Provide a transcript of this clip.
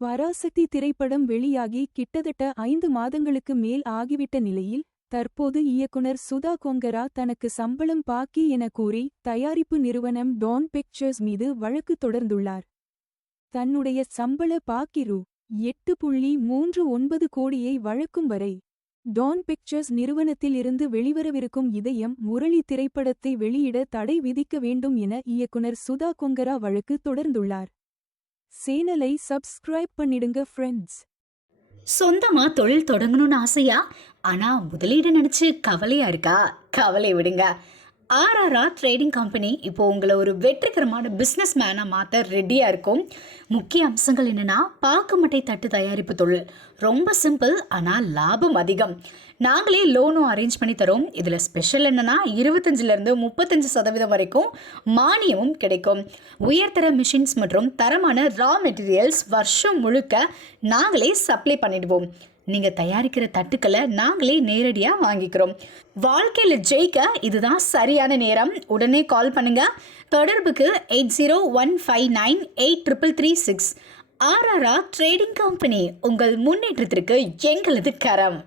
பராசக்தி திரைப்படம் வெளியாகி கிட்டத்தட்ட 5 மாதங்களுக்கு மேல் ஆகிவிட்ட நிலையில் தற்போது இயக்குனர் சுதா கொங்கரா தனக்கு சம்பளம் பாக்கி என கூறி தயாரிப்பு நிறுவனம் டான் பிக்சர்ஸ் மீது வழக்கு தொடர்ந்துள்ளார். தன்னுடைய சம்பள பாக்கி ரூ.8.39 கோடியை வழக்கும் வரை டான் பிக்சர்ஸ் நிறுவனத்தில் இருந்து வெளிவரவிருக்கும் இதயம் முரளி திரைப்படத்தை வெளியிட தடை விதிக்க வேண்டும் என இயக்குனர் சுதா கொங்கரா வழக்கு தொடர்ந்துள்ளார். சேனலை சப்ஸ்கிரைப் பண்ணிடுங்க ஃப்ரெண்ட்ஸ். சொந்தமா தொழில் தொடங்கணும்னு ஆசையா? ஆனா முதலீடு நினைச்சு கவலையா இருக்கா? கவலை விடுங்க. ஆர்ஆர்ஆர் ட்ரேடிங் கம்பெனி இப்போ உங்களை ஒரு வெற்றிகரமான பிஸ்னஸ் மேனாக மாற்ற ரெடியாக இருக்கும். முக்கிய அம்சங்கள் என்னென்னா, பாக்குமட்டை தட்டு தயாரிப்பு தொழில் ரொம்ப சிம்பிள், ஆனால் லாபம் அதிகம். நாங்களே லோனும் அரேஞ்ச் பண்ணி தரோம். இதில் ஸ்பெஷல் என்னென்னா 25% 35% வரைக்கும் மானியமும் கிடைக்கும். உயர்தர மிஷின்ஸ் மற்றும் தரமான ரா மெட்டீரியல்ஸ் வருஷம் முழுக்க நாங்களே சப்ளை பண்ணிடுவோம். நீங்கள் தயாரிக்கிற தட்டுக்களை நாங்களே நேரடியாக வாங்கிக்கிறோம். வாழ்க்கையில் ஜெயிக்க இதுதான் சரியான நேரம். உடனே கால் பண்ணுங்க. தொடர்புக்கு 8015983336. ஆர்ஆர்ஆர் ட்ரேடிங் கம்பெனி, உங்கள் முன்னேற்றத்திற்கு எங்களது கரம்.